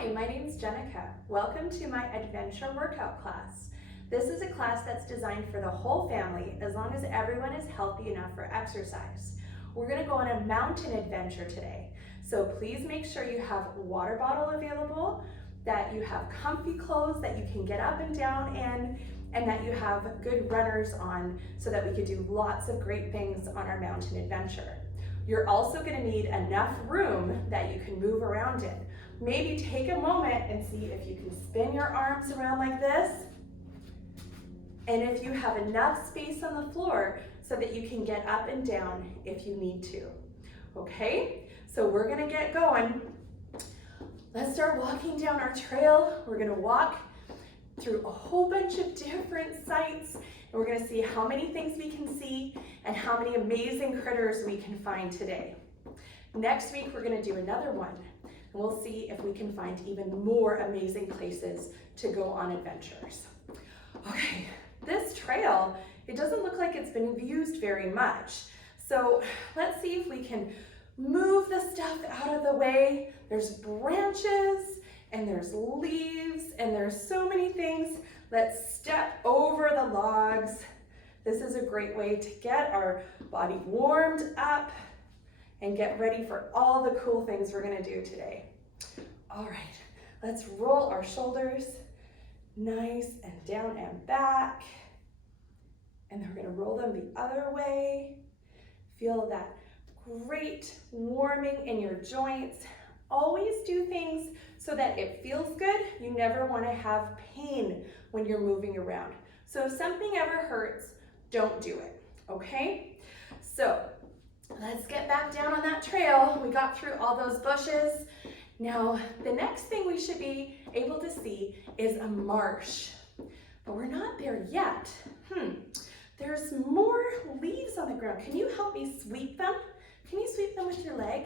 Hi, my name is Jenica. Welcome to my adventure workout class. This is a class that's designed for the whole family as long as everyone is healthy enough for exercise. We're going to go on a mountain adventure today. So please make sure you have a water bottle available, that you have comfy clothes that you can get up and down in, and that you have good runners on so that we could do lots of great things on our mountain adventure. You're also going to need enough room that you can move around in. Maybe take a moment and see if you can spin your arms around like this, and if you have enough space on the floor so that you can get up and down if you need to. Okay, so we're going to get going. Let's start walking down our trail. We're going to walk through a whole bunch of different sites, and we're going to see how many things we can see and how many amazing critters we can find today. Next week we're going to do another one, and we'll see if we can find even more amazing places to go on adventures. Okay, this trail, it doesn't look like it's been used very much, so let's see if we can move the stuff out of the way. There's branches and there's leaves and there's so many things. Let's step over the logs. This is a great way to get our body warmed up and get ready for all the cool things we're gonna do today. All right, let's roll our shoulders nice and down and back. And then we're gonna roll them the other way. Feel that great warming in your joints. Always do things so that it feels good. You never want to have pain when you're moving around. So if something ever hurts, don't do it, okay? So let's get back down on that trail. We got through all those bushes. Now, the next thing we should be able to see is a marsh, but we're not there yet. There's more leaves on the ground. Can you help me sweep them? Can you sweep them with your leg?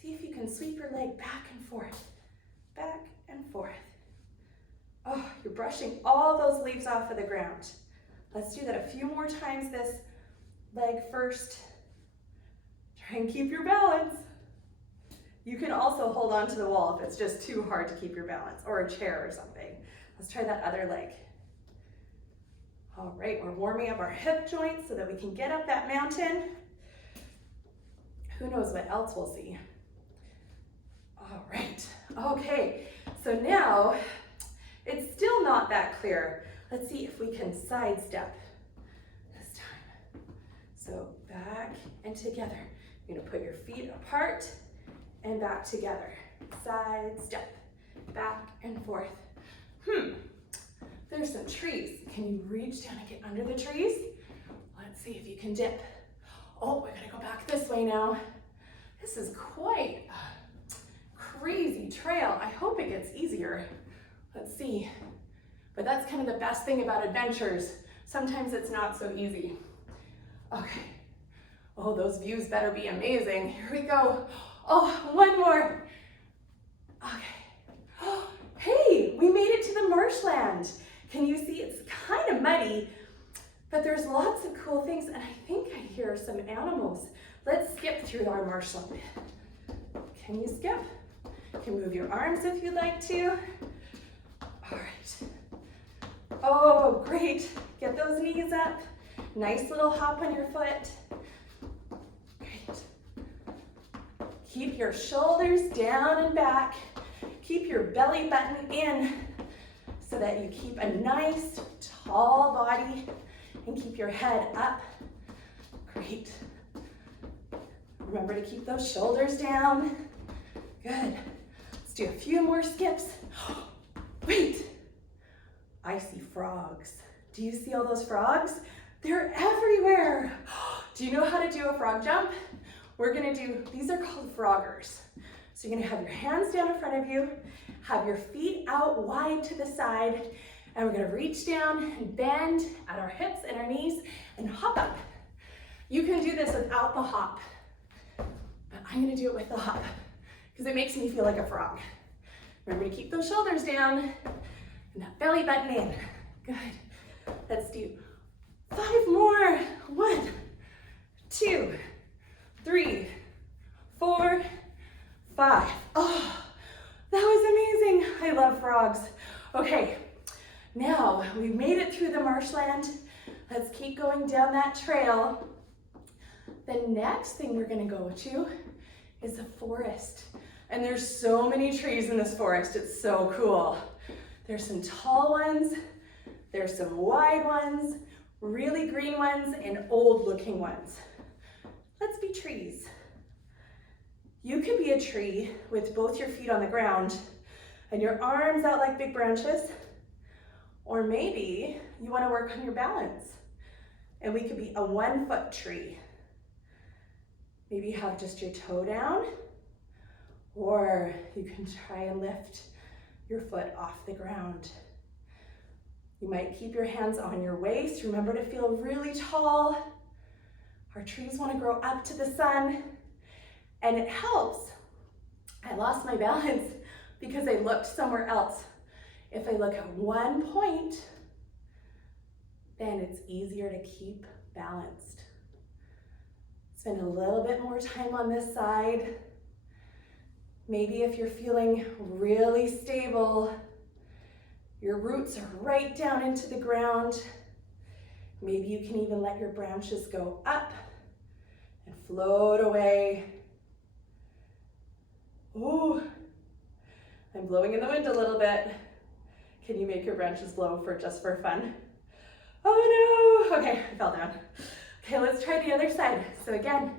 See if you can sweep your leg back and forth, back and forth. Oh, you're brushing all those leaves off of the ground. Let's do that a few more times this leg first. Try and keep your balance. You can also hold on to the wall if it's just too hard to keep your balance, or a chair or something. Let's try that other leg. All right, we're warming up our hip joints so that we can get up that mountain. Who knows what else we'll see? All right, okay, so now it's still not that clear. Let's see if we can sidestep this time. So back and together. You're gonna put your feet apart and back together. Side step, back and forth. There's some trees. Can you reach down and get under the trees? Let's see if you can dip. Oh, we're gonna go back this way now. This is quite a crazy trail. I hope it gets easier. Let's see. But that's kind of the best thing about adventures. Sometimes it's not so easy. Okay. Oh, those views better be amazing. Here we go. Oh, one more. Okay. Hey, we made it to the marshland. Can you see it's kind of muddy, but there's lots of cool things, and I think I hear some animals. Let's skip through our marshland. Can you skip? You can move your arms if you'd like to. All right. Oh, great. Get those knees up. Nice little hop on your foot. Great. Keep your shoulders down and back. Keep your belly button in so that you keep a nice, tall body and keep your head up. Great. Remember to keep those shoulders down. Good. Let's do a few more skips. Wait, I see frogs. Do you see all those frogs? They're everywhere. Do you know how to do a frog jump? We're gonna do, these are called froggers. So you're gonna have your hands down in front of you, have your feet out wide to the side, and we're gonna reach down and bend at our hips and our knees and hop up. You can do this without the hop, but I'm gonna do it with the hop because it makes me feel like a frog. Remember to keep those shoulders down and that belly button in. Good. Let's do 5 more. 1, 2, 3, 4, 5. Oh, that was amazing. I love frogs. Okay, now we've made it through the marshland. Let's keep going down that trail. The next thing we're gonna go to is a forest. And there's so many trees in this forest, it's so cool. There's some tall ones, there's some wide ones, really green ones, and old looking ones. Let's be trees. You could be a tree with both your feet on the ground and your arms out like big branches. Or maybe you want to work on your balance and we could be a 1 foot tree. Maybe have just your toe down, or you can try and lift your foot off the ground. You might keep your hands on your waist. Remember to feel really tall. Our trees want to grow up to the sun, and it helps. I lost my balance because I looked somewhere else. If I look at one point, then it's easier to keep balanced. Spend a little bit more time on this side. Maybe if you're feeling really stable, your roots are right down into the ground. Maybe you can even let your branches go up and float away. Ooh, I'm blowing in the wind a little bit. Can you make your branches blow just for fun? Oh no, okay, I fell down. Okay, let's try the other side. So again,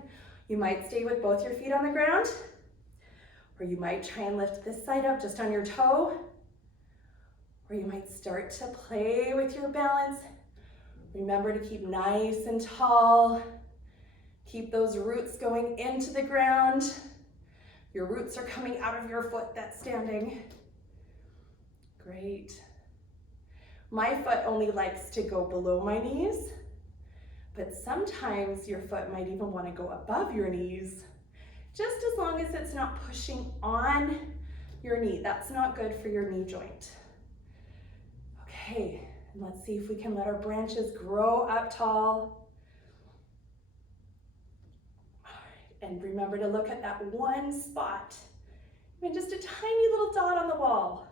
you might stay with both your feet on the ground, or you might try and lift this side up just on your toe, or you might start to play with your balance. Remember to keep nice and tall. Keep those roots going into the ground. Your roots are coming out of your foot that's standing. Great. My foot only likes to go below my knees, but sometimes your foot might even want to go above your knees, just as long as it's not pushing on your knee. That's not good for your knee joint. Okay, and let's see if we can let our branches grow up tall. All right, and remember to look at that one spot, even just a tiny little dot on the wall.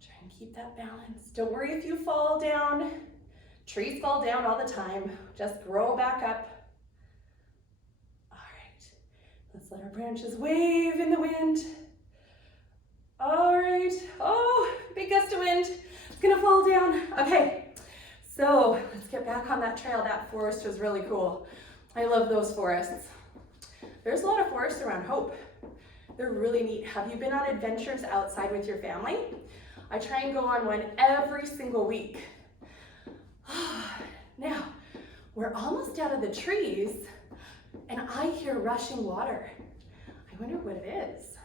Try and keep that balance. Don't worry if you fall down. Trees fall down all the time. Just grow back up. All right, let's let our branches wave in the wind. All right, oh, big gust of wind. It's gonna fall down. Okay, so let's get back on that trail. That forest was really cool. I love those forests. There's a lot of forests around Hope. They're really neat. Have you been on adventures outside with your family? I try and go on one every single week. Now, we're almost out of the trees and I hear rushing water. I wonder what it is.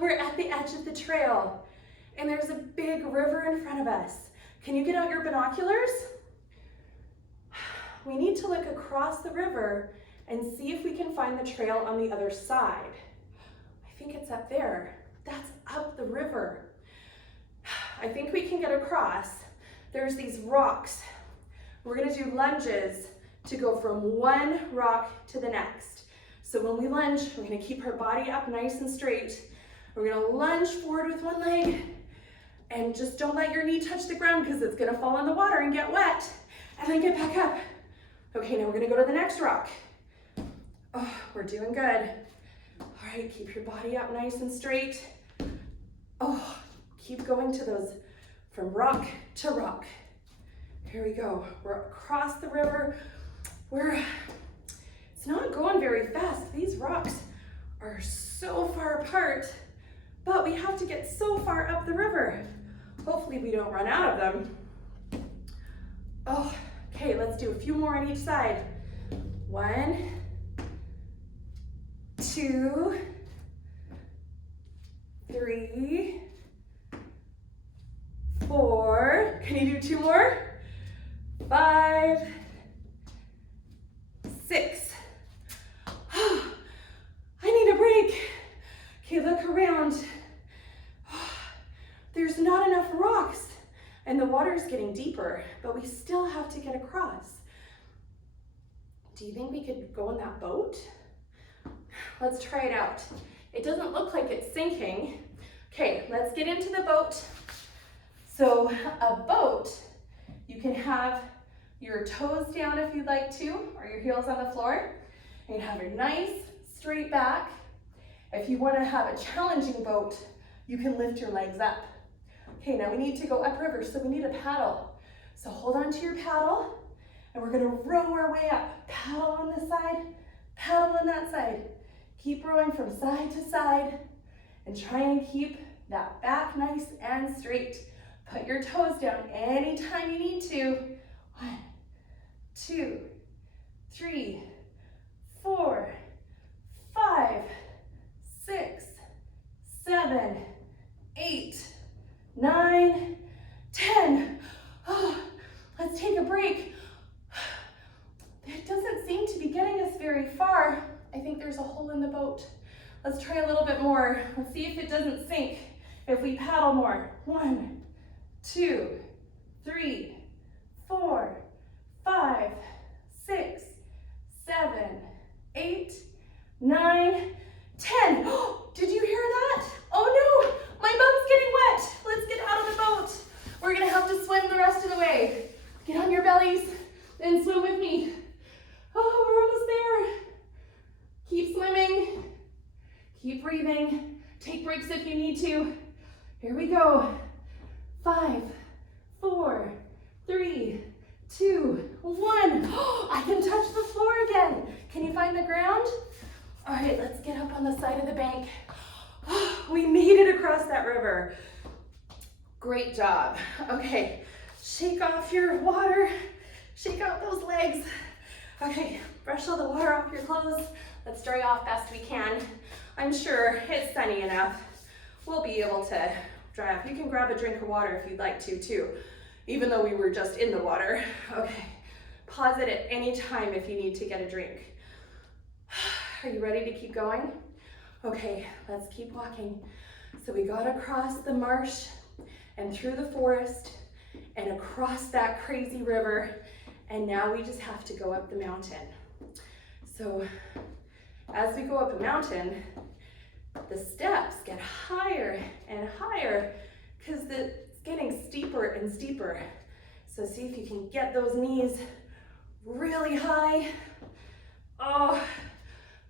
We're at the edge of the trail and there's a big river in front of us. Can you get out your binoculars? We need to look across the river and see if we can find the trail on the other side. I think it's up there. That's up the river. I think we can get across. There's these rocks. We're gonna do lunges to go from one rock to the next. So when we lunge, we're gonna keep our body up nice and straight. We're gonna lunge forward with one leg and just don't let your knee touch the ground because it's gonna fall in the water and get wet. And then get back up. Okay, now we're gonna go to the next rock. Oh, we're doing good. All right, keep your body up nice and straight. Oh, keep going to those from rock to rock. Here we go. We're across the river. It's not going very fast. These rocks are so far apart, but we have to get so far up the river. Hopefully we don't run out of them. Oh, okay, let's do a few more on each side. 1, 2, 3, 4. Can you do 2 more? 5, 6. I need a break. Okay, look around. There's not enough rocks and the water is getting deeper, but we still have to get across. Do you think we could go in that boat? Let's try it out. It doesn't look like it's sinking. Okay, let's get into the boat. So a boat, you can have your toes down if you'd like to, or your heels on the floor. You can have your nice straight back. If you want to have a challenging boat, you can lift your legs up. Okay, now we need to go upriver, so we need a paddle. So hold on to your paddle, and we're gonna row our way up. Paddle on this side, paddle on that side. Keep rowing from side to side, and try and keep that back nice and straight. Put your toes down anytime you need to. 1, 2, 3, 4, 5, 6, 7, 8, 9, 10. Oh, let's take a break. It doesn't seem to be getting us very far. I think there's a hole in the boat. Let's try a little bit more. Let's see if it doesn't sink if we paddle more. 1, 2, 3, 4, 5, 6, 7, 8, 9, 10. Did you hear that? Oh no, my butt's getting wet. Let's get out of the boat. We're gonna have to swim the rest of the way. Get on your bellies and swim with me. Oh, we're almost there. Keep swimming, keep breathing. Take breaks if you need to. Here we go. 5, 4, 3, 2, 1. I can touch the floor again. Can you find the ground? All right, let's get up on the side of the bank. We made it across that river. Great job. Okay, shake off your water. Shake out those legs. Okay, brush all the water off your clothes. Let's dry off best we can. I'm sure it's sunny enough. We'll be able to dry off. You can grab a drink of water if you'd like to too, even though we were just in the water. Okay, pause it at any time if you need to get a drink. Are you ready to keep going? Okay, let's keep walking. So we got across the marsh and through the forest and across that crazy river, and now we just have to go up the mountain. So as we go up the mountain, the steps get higher and higher because it's getting steeper and steeper. So see if you can get those knees really high. Oh,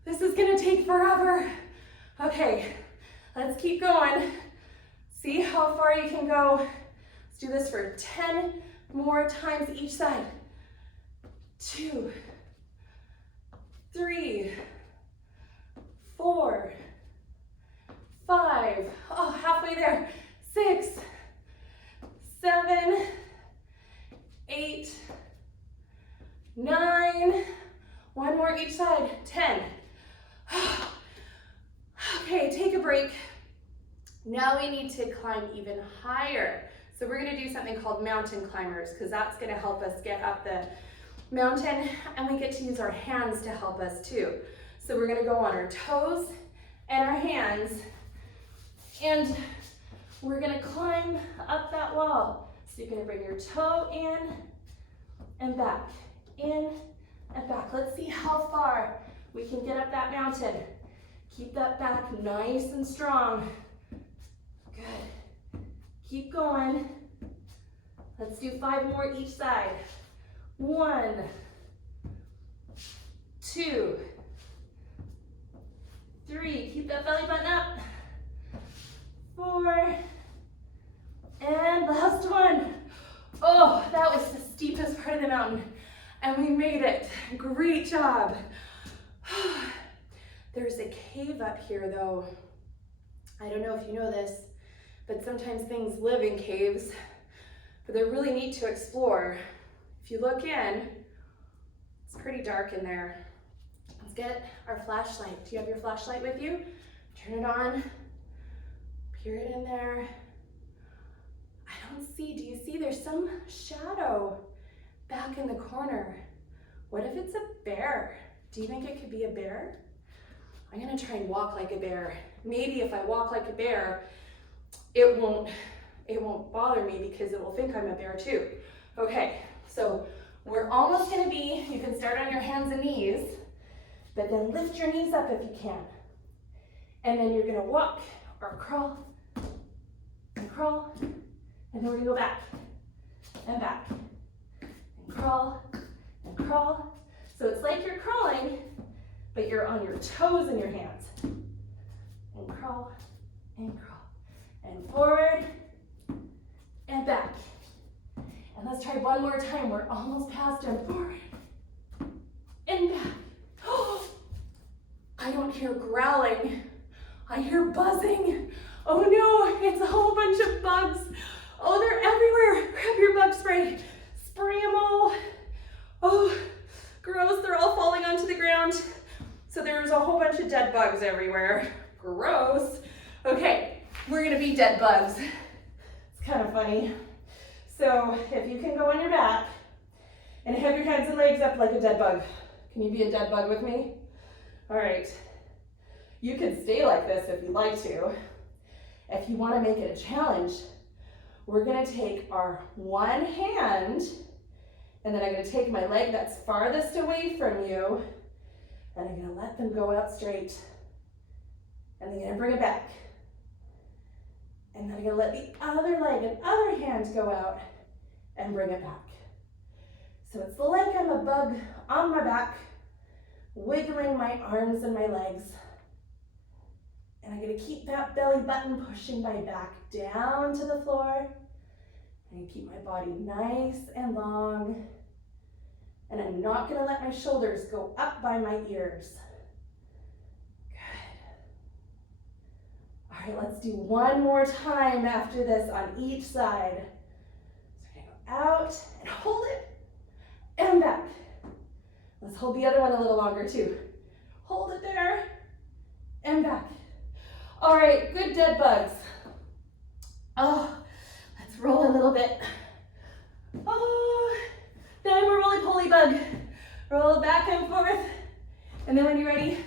this is gonna take forever. Okay, let's keep going. See how far you can go. Let's do this for 10 more times each side. 2, 3, 4, 5, oh, halfway there. 6, 7, 8, 9, one more each side, 10. Okay, take a break. Now we need to climb even higher. So we're gonna do something called mountain climbers because that's gonna help us get up the mountain, and we get to use our hands to help us too. So we're gonna go on our toes and our hands, and we're gonna climb up that wall. So you're gonna bring your toe in and back, in and back. Let's see how far we can get up that mountain. Keep that back nice and strong. Good. Keep going. Let's do 5 more each side. 1, 2, 3. Keep that belly button up. 4, and last one. Oh, that was the steepest part of the mountain, and we made it. Great job. There's a cave up here though. I don't know if you know this, but sometimes things live in caves, but they're really neat to explore. If you look in, it's pretty dark in there. Let's get our flashlight. Do you have your flashlight with you? Turn it on, peer it in there. I don't see, do you see there's some shadow back in the corner? What if it's a bear? Do you think it could be a bear? I'm gonna try and walk like a bear. Maybe if I walk like a bear, it won't bother me because it will think I'm a bear too. Okay, so we're almost gonna be, you can start on your hands and knees, but then lift your knees up if you can. And then you're gonna walk or crawl, and crawl, and then we're gonna go back, and back, and crawl, and crawl. So it's like you're crawling, but you're on your toes and your hands. And crawl, and crawl, and forward, and back. And let's try one more time. We're almost past him. Forward, and back. Oh, I don't hear growling. I hear buzzing. Oh no, it's a whole bunch of bugs. Oh, they're everywhere. Grab your bug spray. Spray them all. Oh, gross, they're all falling onto the ground. So there's a whole bunch of dead bugs everywhere. Gross. Okay, we're gonna be dead bugs. It's kind of funny. So if you can go on your back and have your hands and legs up like a dead bug. Can you be a dead bug with me? All right. You can stay like this if you'd like to. If you want to make it a challenge, we're going to take our one hand, and then I'm going to take my leg that's farthest away from you, and I'm going to let them go out straight. And then I'm going to bring it back. And then I'm going to let the other leg and other hand go out and bring it back. So it's like I'm a bug on my back, wiggling my arms and my legs. And I'm going to keep that belly button pushing my back down to the floor. And I keep my body nice and long. And I'm not going to let my shoulders go up by my ears. Good. All right, let's do one more time after this on each side. So we're going to go out and hold it and back. Let's hold the other one a little longer too. Hold it there and back. All right, good dead bugs. Oh, let's roll a little bit. Oh, then we're roly-poly bug. Roll back and forth. And then when you're ready,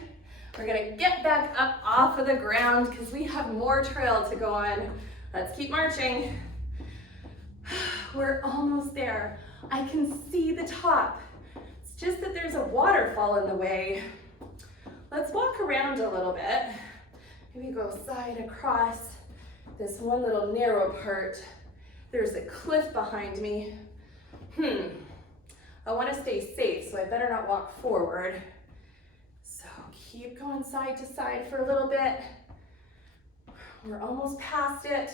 we're gonna get back up off of the ground because we have more trail to go on. Let's keep marching. We're almost there. I can see the top. It's just that there's a waterfall in the way. Let's walk around a little bit. Maybe go side across this one little narrow part. There's a cliff behind me. I want to stay safe, so I better not walk forward. So keep going side to side for a little bit. We're almost past it.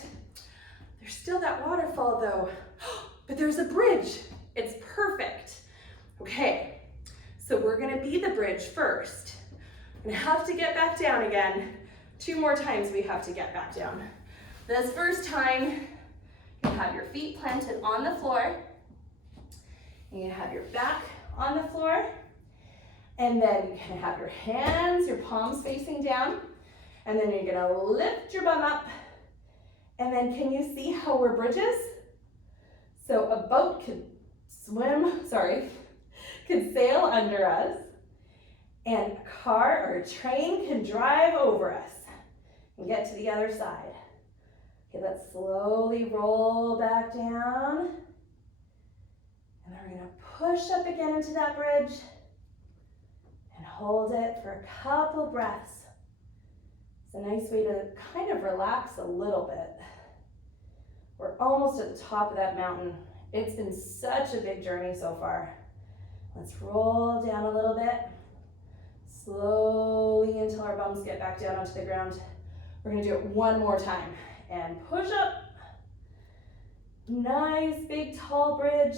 There's still that waterfall though, but there's a bridge. It's perfect. Okay, so we're gonna be the bridge first. I'm gonna have to get back down again. 2 more times we have to get back down. This first time, you have your feet planted on the floor. You're gonna have your back on the floor. And then you're gonna have your hands, your palms facing down. And then you're gonna lift your bum up. And then can you see how we're bridges? So a boat could could sail under us. And a car or a train can drive over us and get to the other side. Okay, let's slowly roll back down. And then we're gonna push up again into that bridge and hold it for a couple breaths. It's a nice way to kind of relax a little bit. We're almost at the top of that mountain. It's been such a big journey so far. Let's roll down a little bit. Slowly until our bums get back down onto the ground. We're gonna do it one more time. And push up. Nice big tall bridge.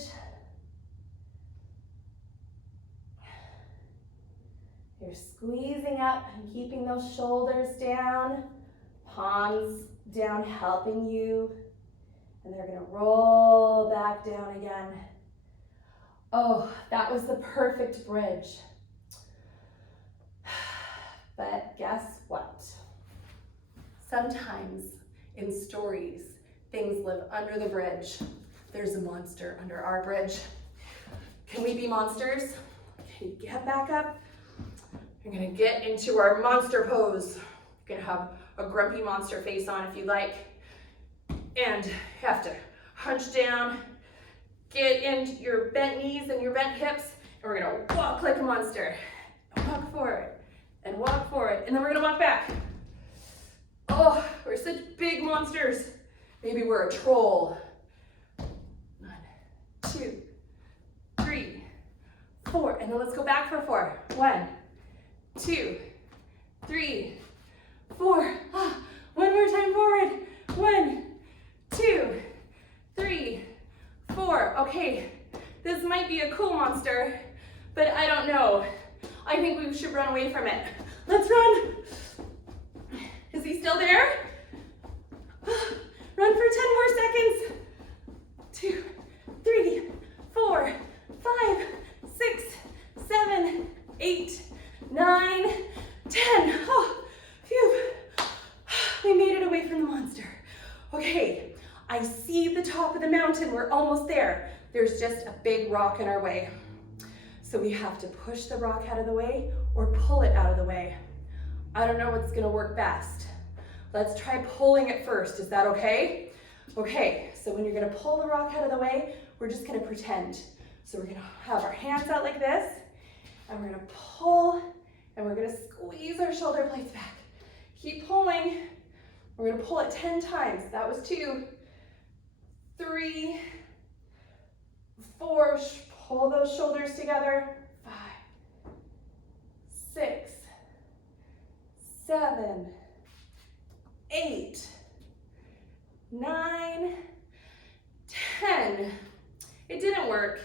You're squeezing up and keeping those shoulders down, palms down, helping you. And they're gonna roll back down again. Oh, that was the perfect bridge. But guess what? Sometimes in stories, things live under the bridge. There's a monster under our bridge. Can we be monsters? Okay, get back up. You're gonna get into our monster pose. You're gonna have a grumpy monster face on if you like. And you have to hunch down, get into your bent knees and your bent hips, and we're gonna walk like a monster. Walk forward and walk forward, and then we're gonna walk back. monsters. Maybe we're a troll. 1, 2, 3, 4. And then let's go back for 4. 1, 2, 3, 4. One more time forward. 1, 2, 3, 4. Okay, this might be a cool monster, but I don't know. I think we should run away from it. Let's run. Is he still there? Run for 10 more seconds. 2, 3, 4, 5, 6, 7, 8, 9, 10. Oh, phew. We made it away from the monster. Okay, I see the top of the mountain. We're almost there. There's just a big rock in our way. So we have to push the rock out of the way or pull it out of the way. I don't know what's gonna work best. Let's try pulling it first. Is that okay? Okay, so when you're gonna pull the rock out of the way, we're just gonna pretend. So we're gonna have our hands out like this, and we're gonna pull, and we're gonna squeeze our shoulder blades back. Keep pulling. We're gonna pull it 10 times. That was 2, 3, 4. Pull those shoulders together. 5, 6, 7, 8, 9, 10. It didn't work,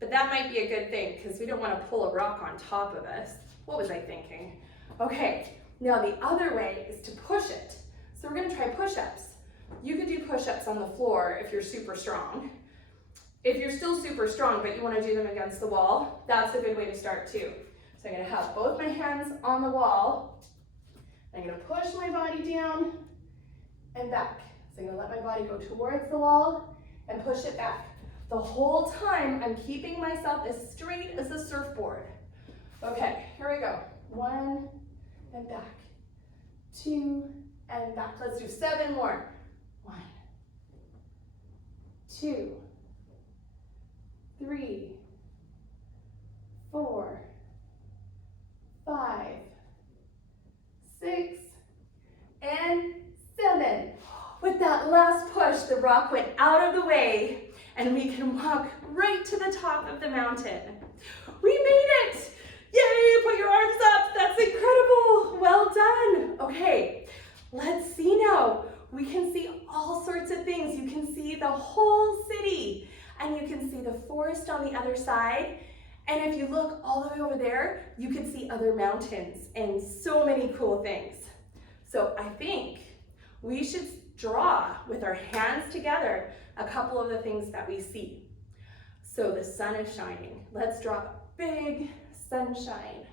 but that might be a good thing because we don't want to pull a rock on top of us. What was I thinking? Okay, now the other way is to push it. So we're going to try push-ups. You could do push-ups on the floor if you're super strong. If you're still super strong, but you want to do them against the wall, that's a good way to start too. So I'm going to have both my hands on the wall. I'm going to push my body down and back. So I'm going to let my body go towards the wall and push it back. The whole time, I'm keeping myself as straight as a surfboard. Okay, here we go. 1 and back. 2 and back. Let's do 7 more. 1, 2, 3, 4, 5, 6, and 7. With that last push, the rock went out of the way and we can walk right to the top of the mountain. We made it! Yay, put your arms up. That's incredible. Well done. Okay, let's see now. We can see all sorts of things. You can see the whole city. And you can see the forest on the other side. And if you look all the way over there, you can see other mountains and so many cool things. So I think we should draw with our hands together a couple of the things that we see. So the sun is shining. Let's draw a big sunshine,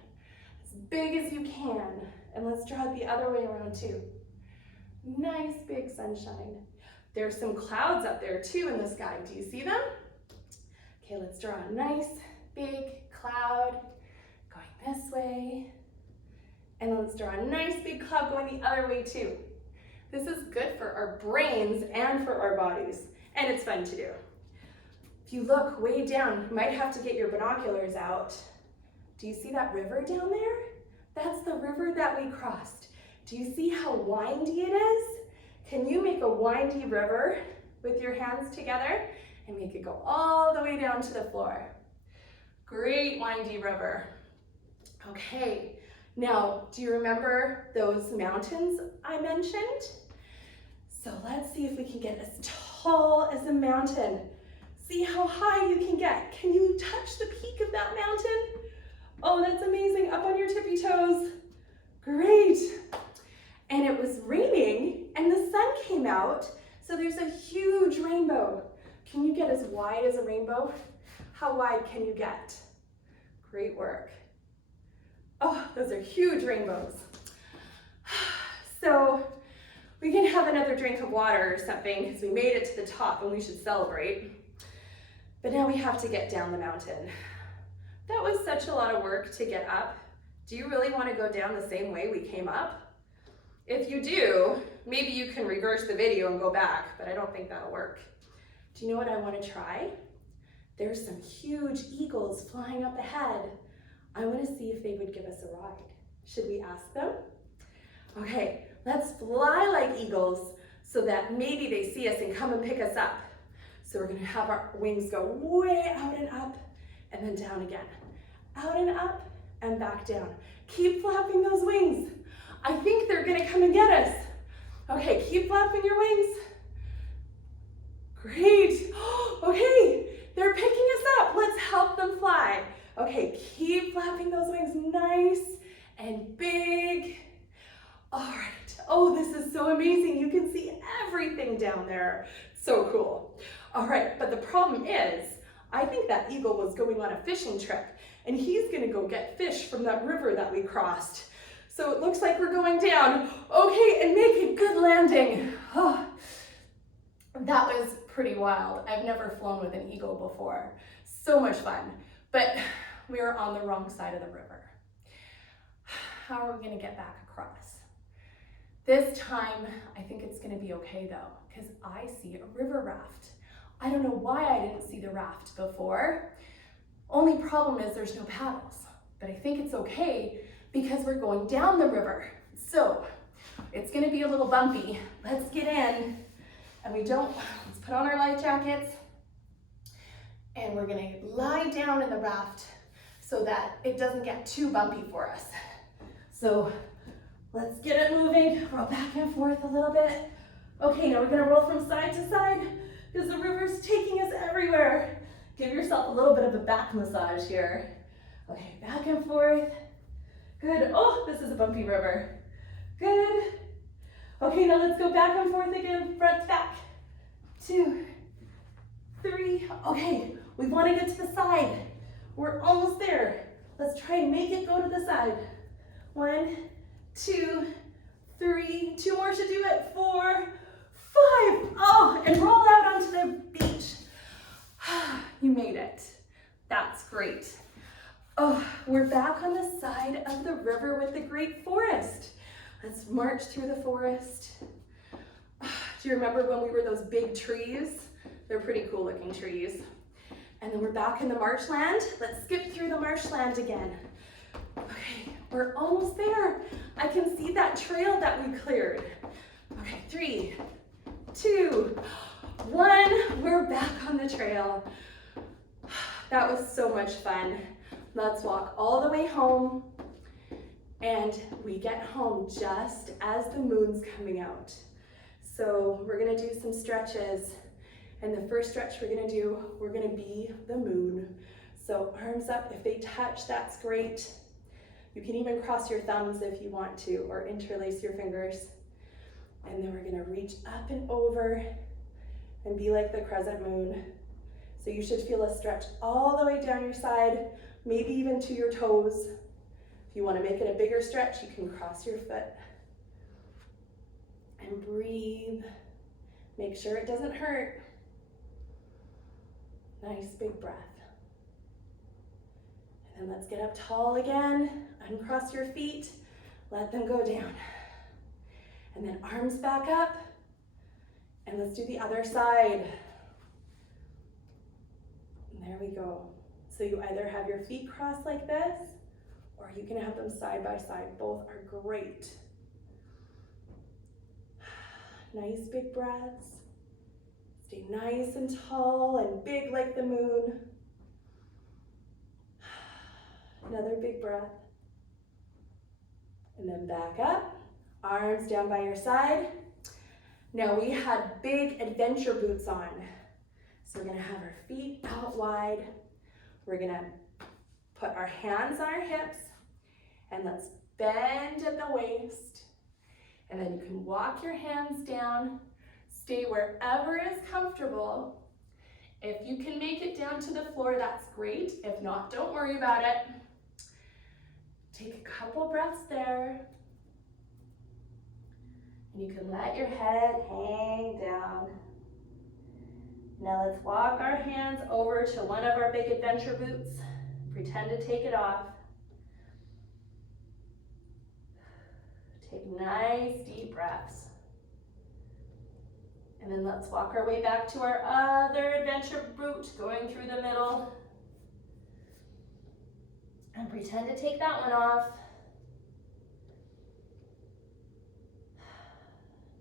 as big as you can. And let's draw it the other way around too. Nice big sunshine. There's some clouds up there too in the sky. Do you see them? Okay, let's draw a nice big cloud going this way. And let's draw a nice big cloud going the other way too. This is good for our brains and for our bodies, and it's fun to do. If you look way down, you might have to get your binoculars out. Do you see that river down there? That's the river that we crossed. Do you see how windy it is? Can you make a windy river with your hands together and make it go all the way down to the floor? Great windy river. Okay, now do you remember those mountains I mentioned? So let's see if we can get as tall as a mountain. See how high you can get. Can you touch the peak of that mountain? Oh, that's amazing. Up on your tippy toes. Great. And it was raining and the sun came out, so there's a huge rainbow. Can you get as wide as a rainbow? How wide can you get? Great work. Oh, those are huge rainbows. So we can have another drink of water or something because we made it to the top and we should celebrate. But now we have to get down the mountain. That was such a lot of work to get up. Do you really want to go down the same way we came up? If you do, maybe you can reverse the video and go back, but I don't think that'll work. Do you know what I want to try? There's some huge eagles flying up ahead. I want to see if they would give us a ride. Should we ask them? Okay, let's fly like eagles. so that maybe they see us and come and pick us up. So we're gonna have our wings go way out and up and then down again. Out and up and back down. Keep flapping those wings. I think they're gonna come and get us. Okay, keep flapping your wings. Great. Okay, they're picking us up. Let's help them fly. Okay, keep flapping those wings nice and big. All right. Oh, this is so amazing. You can see everything down there. So cool. All right, but the problem is, I think that eagle was going on a fishing trip, and he's gonna go get fish from that river that we crossed. So it looks like we're going down. Okay, and make a good landing. Oh, that was pretty wild. I've never flown with an eagle before. So much fun, but we were on the wrong side of the river. How are we gonna get back across? This time, I think it's gonna be okay though, because I see a river raft. I don't know why I didn't see the raft before. Only problem is there's no paddles, but I think it's okay because we're going down the river. So it's gonna be a little bumpy. Let's get in, and let's put on our life jackets, and we're gonna lie down in the raft so that it doesn't get too bumpy for us. So let's get it moving, roll back and forth a little bit. Okay, now we're gonna roll from side to side because the river's taking us everywhere. Give yourself a little bit of a back massage here. Okay, back and forth. Good. Oh, this is a bumpy river. Good. Okay, now let's go back and forth again, front to back. 2, 3. Okay, we want to get to the side. We're almost there. Let's try and make it go to the side. 1, 2, 3. 2 more to do it. 4, 5. Oh, and roll out onto the beach. You made it. That's great. Oh, we're back on the side of the river with the great forest. Let's march through the forest. Do you remember when we were those big trees? They're pretty cool looking trees. And then we're back in the marshland. Let's skip through the marshland again. Okay, we're almost there. I can see that trail that we cleared. Okay, 3, 2, 1. We're back on the trail. That was so much fun. Let's walk all the way home. And we get home just as the moon's coming out. So we're gonna do some stretches. And the first stretch we're gonna be the moon. So arms up, if they touch, that's great. You can even cross your thumbs if you want to, or interlace your fingers. And then we're gonna reach up and over and be like the crescent moon. So you should feel a stretch all the way down your side, maybe even to your toes. If you want to make it a bigger stretch, you can cross your foot. And breathe. Make sure it doesn't hurt. Nice big breath. And then let's get up tall again. Uncross your feet. Let them go down. And then arms back up. And let's do the other side. And there we go. So you either have your feet crossed like this, or you can have them side by side. Both are great. Nice big breaths. Stay nice and tall and big like the moon. Another big breath. And then back up, arms down by your side. Now we had big adventure boots on. So we're gonna have our feet out wide. We're gonna put our hands on our hips, and let's bend at the waist. And then you can walk your hands down, stay wherever is comfortable. If you can make it down to the floor, that's great. If not, don't worry about it. Take a couple breaths there. And you can let your head hang down. Now let's walk our hands over to one of our big adventure boots. Pretend to take it off. Take nice deep breaths. And then let's walk our way back to our other adventure boot, going through the middle. And pretend to take that one off.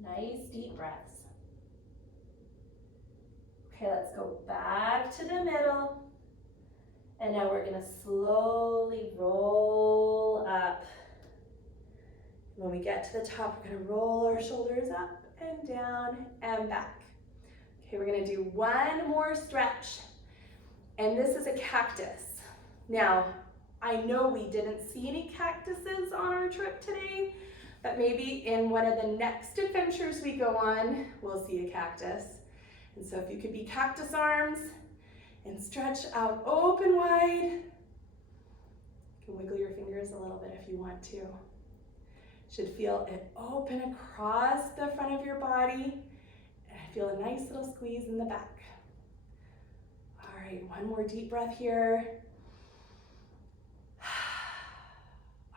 Nice deep breaths. Okay, let's go back to the middle. And now we're gonna slowly roll up. When we get to the top, we're gonna roll our shoulders up and down and back. Okay, we're gonna do one more stretch. And this is a cactus. Now, I know we didn't see any cactuses on our trip today, but maybe in one of the next adventures we go on, we'll see a cactus. And so if you could be cactus arms and stretch out open wide. You can wiggle your fingers a little bit if you want to. Should feel it open across the front of your body. And I feel a nice little squeeze in the back. All right, one more deep breath here.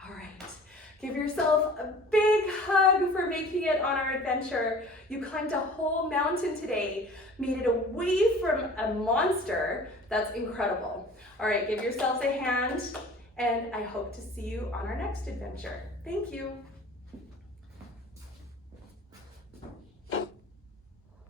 All right, give yourself a big hug for making it on our adventure. You climbed a whole mountain today, made it away from a monster. That's incredible. All right, give yourselves a hand, and I hope to see you on our next adventure. Thank you.